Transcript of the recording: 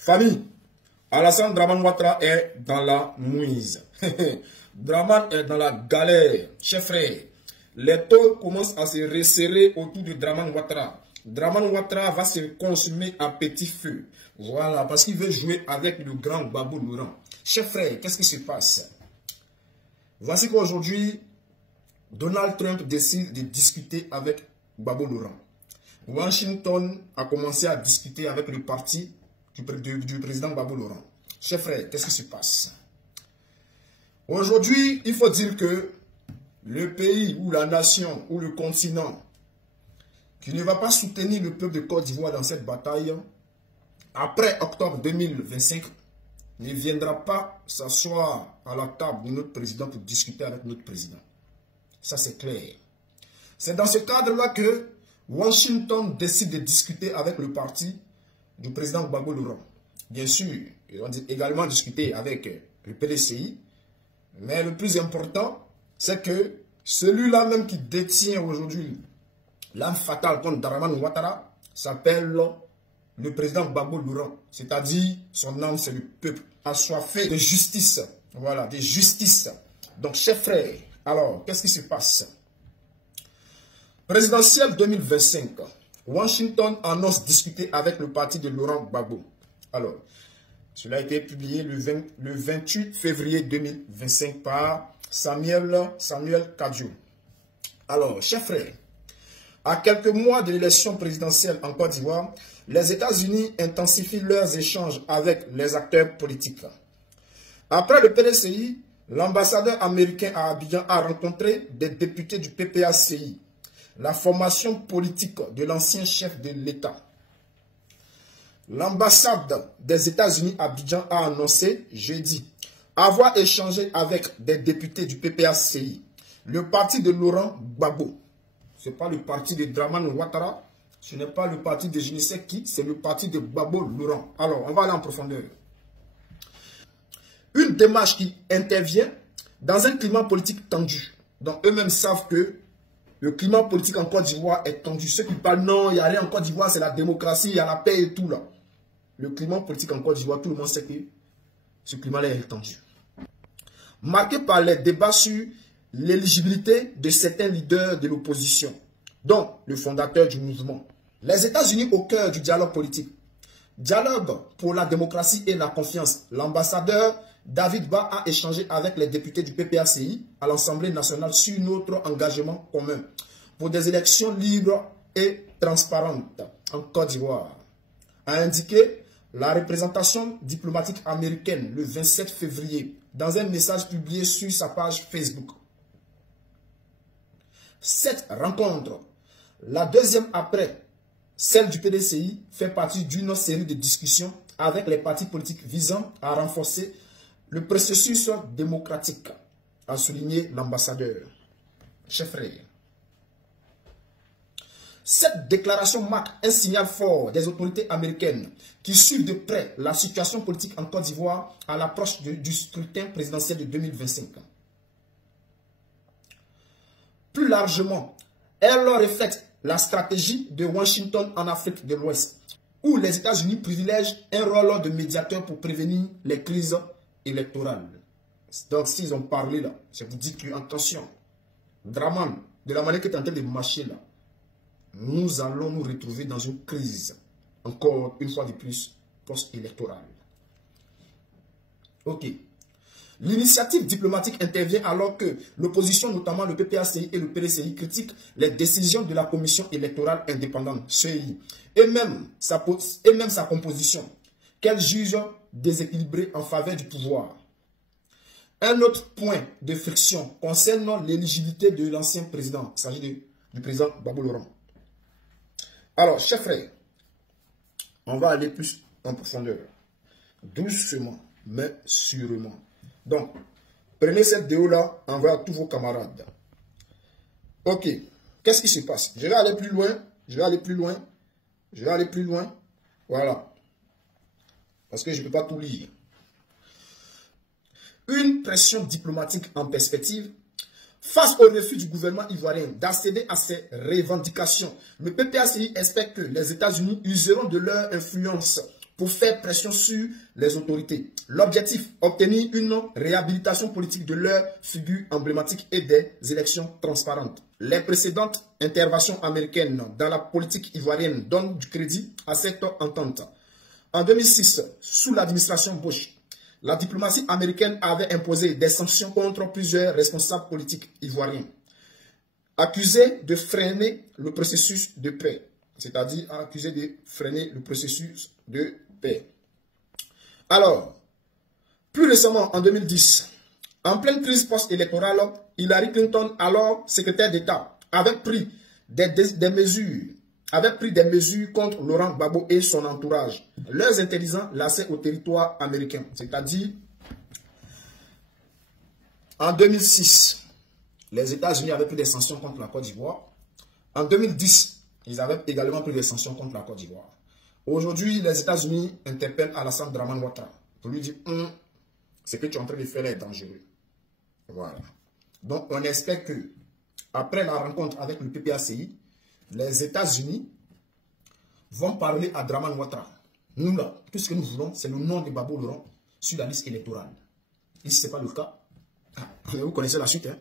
Famille, Alassane Dramane Ouattara est dans la mouise. Dramane est dans la galère. Chers frères, les taux commencent à se resserrer autour de Dramane Ouattara. Dramane Ouattara va se consumer à petit feu. Voilà, parce qu'il veut jouer avec le grand Gbagbo Laurent. Chers frères, qu'est-ce qui se passe? Voici qu'aujourd'hui, Donald Trump décide de discuter avec Gbagbo Laurent. Washington a commencé à discuter avec le parti du président Gbagbo Laurent. Chers frères, qu'est-ce qui se passe? Aujourd'hui, il faut dire que le pays ou la nation ou le continent qui ne va pas soutenir le peuple de Côte d'Ivoire dans cette bataille, après octobre 2025, ne viendra pas s'asseoir à la table de notre président pour discuter avec notre président. Ça, c'est clair. C'est dans ce cadre-là que Washington décide de discuter avec le parti du président Gbagbo Laurent. Bien sûr, ils ont également discuté avec le PDCI, mais le plus important, c'est que celui-là même qui détient aujourd'hui l'âme fatale contre Dramane Ouattara s'appelle le président Gbagbo Laurent. C'est-à-dire, son âme, c'est le peuple assoiffé de justice. Voilà, de justice. Donc, chers frères, alors, qu'est-ce qui se passe? Présidentielle 2025, Washington annonce discuter avec le parti de Laurent Gbagbo. Alors, cela a été publié le 28 février 2025 par Samuel Kadio. Alors, chers frères, à quelques mois de l'élection présidentielle en Côte d'Ivoire, les États-Unis intensifient leurs échanges avec les acteurs politiques. Après le PDCI, l'ambassadeur américain à Abidjan a rencontré des députés du PPACI, la formation politique de l'ancien chef de l'État. L'ambassade des États-Unis à Abidjan a annoncé jeudi avoir échangé avec des députés du PPACI, le parti de Laurent Gbagbo. Ce n'est pas le parti de Dramane Ouattara, ce n'est pas le parti de je ne sais qui, c'est le parti de Gbagbo Laurent. Alors, on va aller en profondeur. Une démarche qui intervient dans un climat politique tendu. Donc, eux-mêmes savent que le climat politique en Côte d'Ivoire est tendu. Ceux qui parlent non, il n'y a rien en Côte d'Ivoire, c'est la démocratie, il y a la paix et tout là. Le climat politique en Côte d'Ivoire, tout le monde sait que ce climat-là est tendu. Marqué par les débats sur l'éligibilité de certains leaders de l'opposition, dont le fondateur du mouvement. Les États-Unis au cœur du dialogue politique. Dialogue pour la démocratie et la confiance. L'ambassadeur David Ba a échangé avec les députés du PPACI à l'Assemblée nationale sur notre engagement commun pour des élections libres et transparentes en Côte d'Ivoire. A indiqué la représentation diplomatique américaine le 27 février dans un message publié sur sa page Facebook. Cette rencontre, la deuxième après celle du PDCI, fait partie d'une série de discussions avec les partis politiques visant à renforcer le processus démocratique, a souligné l'ambassadeur. Chers frères, cette déclaration marque un signal fort des autorités américaines qui suivent de près la situation politique en Côte d'Ivoire à l'approche du scrutin présidentiel de 2025. Plus largement, elle reflète la stratégie de Washington en Afrique de l'Ouest, où les États-Unis privilègent un rôle de médiateur pour prévenir les crises électorales. Donc, s'ils ont parlé là, je vous dis que, attention, Dramane, de la manière que tu es en train de marcher là, nous allons nous retrouver dans une crise, encore une fois de plus, post-électorale. Ok. L'initiative diplomatique intervient alors que l'opposition, notamment le PPACI et le PDCI, critiquent les décisions de la Commission électorale indépendante, CEI, et même sa composition, qu'elle juge déséquilibrée en faveur du pouvoir. Un autre point de friction concerne l'éligibilité de l'ancien président. Il s'agit du président Gbagbo Laurent. Alors, chers frères, on va aller plus en profondeur. Doucement, mais sûrement. Donc, prenez cette vidéo-là, envoyez à tous vos camarades. Ok, qu'est-ce qui se passe? Je vais aller plus loin, je vais aller plus loin, je vais aller plus loin. Voilà. Parce que je ne peux pas tout lire. Une pression diplomatique en perspective. Face au refus du gouvernement ivoirien d'accéder à ces revendications, le PPACI espère que les États-Unis useront de leur influence pour faire pression sur les autorités. L'objectif, obtenir une réhabilitation politique de leur figure emblématique et des élections transparentes. Les précédentes interventions américaines dans la politique ivoirienne donnent du crédit à cette entente. En 2006, sous l'administration Bush, la diplomatie américaine avait imposé des sanctions contre plusieurs responsables politiques ivoiriens, accusés de freiner le processus de paix, c'est-à-dire accusés de freiner le processus de paix. Alors, plus récemment, en 2010, en pleine crise post-électorale, Hillary Clinton, alors secrétaire d'État, avait pris des mesures contre Laurent Gbagbo et son entourage. Leurs intelligents lassaient au territoire américain, c'est-à-dire en 2006, les États-Unis avaient pris des sanctions contre la Côte d'Ivoire. En 2010, ils avaient également pris des sanctions contre la Côte d'Ivoire. Aujourd'hui, les États-Unis interpellent Alassane Dramane Ouattara pour lui dire ce que tu es en train de faire est dangereux. Voilà. Donc, on espère que, après la rencontre avec le PPACI, les États-Unis vont parler à Dramane Ouattara. Nous, là, tout ce que nous voulons, c'est le nom de Gbagbo Laurent sur la liste électorale. Et si ce n'est pas le cas, vous connaissez la suite, hein?